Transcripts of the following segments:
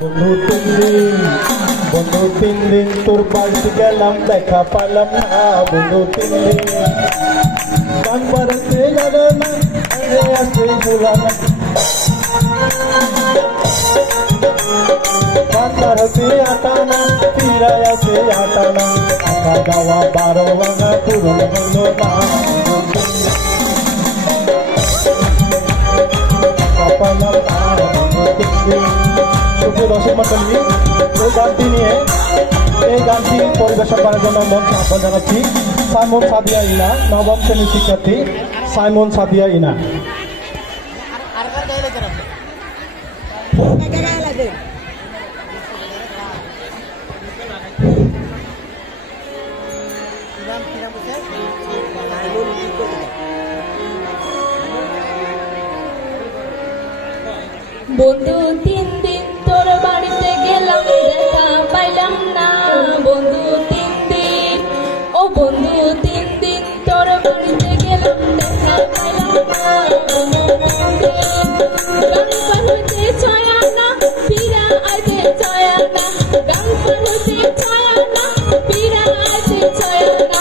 বন্ধু তিন দিন তোর বাড়িতে গেলাম দেখা পাইলাম না বন্ধু 3 দিন গান বাড়াতে যাবে না আসে ভুলানা বাতার হতে আটানা ফিরায় আসে আটানা আটা যাওয়া 12 ভাঙা পূরণ হলো না পাইলাম না দর্শক মন্ডলী এই গানটি পরিবেশন করার জন্য মঞ্চে আহ্বান জানাচ্ছি সাইমন সাদিয়া ইনা, নবম শ্রেণীর শিক্ষার্থী সাইমন সাদিয়া ইনা। বন্ধু 3 দিন তোর বাড়িতে গেলাম দেখা পাইলাম না বন্ধু 3 দিন ও বন্ধু 3 দিন তোর বাড়িতে গেলাম দেখা পাইলাম না বন্ধু 3 দিন গান পারতে ছায়া না ফিরা আইতে ছায়া না গান পারতে ছায়া না ফিরা আইতে ছায়া না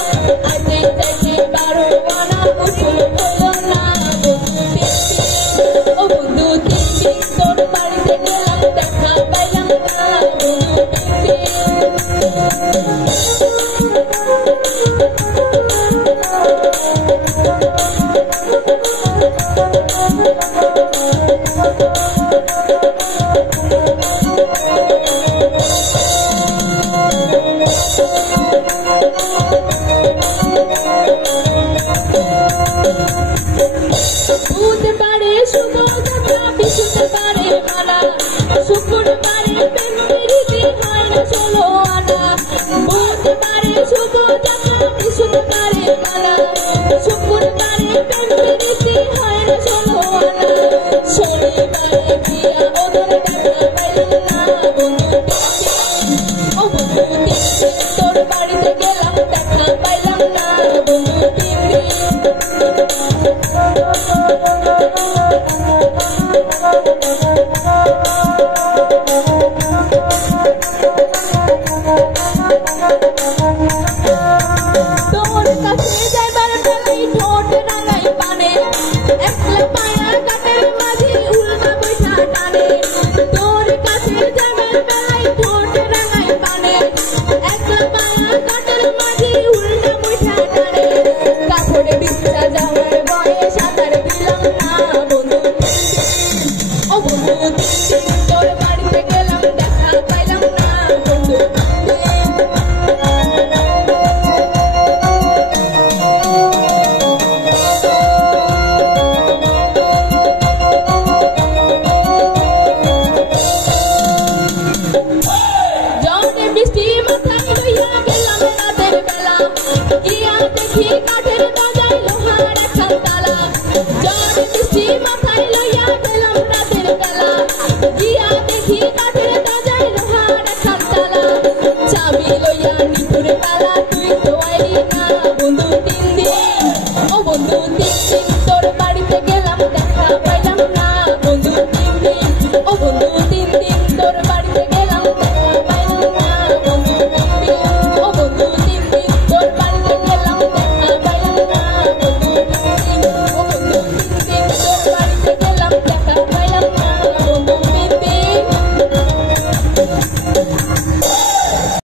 আইতে থেকে 12 আনা উসুল হলো না বন্ধু 3 দিন ও বন্ধু 3 দিন তোর বাড়িতে গেলাম দেখা পাইলাম না বন্ধু 3 দিন বুধবারে শুভ যাত্রা বৃহস্পতিবারে মালা শুক্রবারে প্রেমেরীতি হয় না 16 আনা বুধবারে শুভ যাত্রা বৃহস্পতিবারে মালা শুক্রবারে প্রেমেরীতি হয় না 16 আনা শনিবারে বিয়া ওদের দেখা পাইলাম না বন্ধু 3 দিন ও বন্ধু 3 দিন তোর বাড়িতে গেলাম দেখা পাইলাম না বন্ধু 3 দিন তোর কাছে যাইবার বেলায় ঠোঁট রাঙাই পানে একলা পায়া কাটের মাঝে উল্টা বৈঠা টানে তোর কাছে যাইবার বেলায় ঠোঁট রাঙাই পানে একলা পায়া কাটের মাঝে উল্টা বৈঠা টানে কাপড়ে বিচ্ছা যাওয়ার বয়ে সাঁতার দিলাম না বন্ধু 3 দিন ও বন্ধু 3 দিন তোর বাড়িতে গেলাম দেখা পাইলাম না বন্ধু 3 দিন জনে বৃষ্টি মাথায় লইয়া গেলাম রাতের বেলা গিয়া দেখি কাঠের দরজায় লোহার একখান তালা জনে বৃষ্টি মাথায় লইয়া গেলাম রাতের বেলা গিয়া দেখি কাঠের দরজায় লোহার একখান তালা চাবি লইয়া নিপুরে তালা তুই তো আইলি না বন্ধু 3 দিন ও বন্ধু 3 দিন তোর বাড়িতে গেলাম দেখা পাইলাম না বন্ধু 3 দিন ও বন্ধু 3 দিন তোর বাড়িতে গেলাম দেখা পাইলাম না বন্ধু 3 দিন ও বন্ধু 3 দিন তোর বাড়িতে গেলাম দেখা পাইলাম না বন্ধু 3 দিন ও বন্ধু 3 দিন তোর বাড়িতে গেলাম দেখা পাইলাম না বন্ধু 3 দিন।